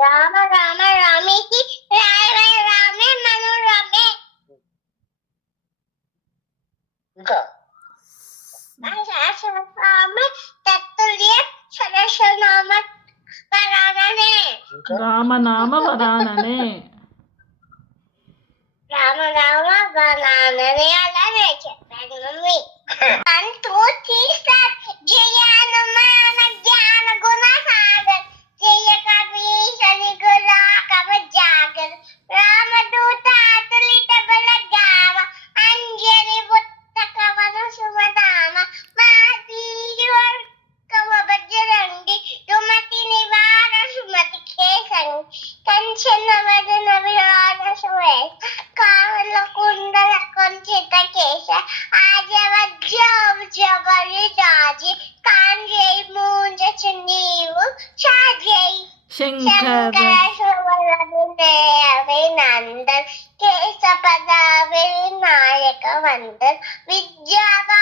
రామ రామ రామికి రామ రామే మనోరమే. ఇంకా రామ తత్తుల్య సరసనామ వరాననే. ఇంకా రామనామ వరాననే. రామ రామ వరాననే అలానే చెప్పాను మమ్మీ. 1 2 3 స్టార్ట్. జయ హనుమాన జ్ఞాన గుణ సాగర్ జయ కపీశ నిగుణ కవ జాగర్ రామ దూత అతులిత బల గామ అంజని పుస్తక వన సుమధామ మాతీయుర్ కవ బజరంగి తుమతి నివార సుమతి కేసంగి కంచన వదన విహార సువే కావల కుండల కొంచిత కేశ ఆజవజ్జబలి రాజి కాంజై మూంజ నీవు షాజై శంకర అభినందన్ కేశ పద వినాయక వందన్ విద్యాగా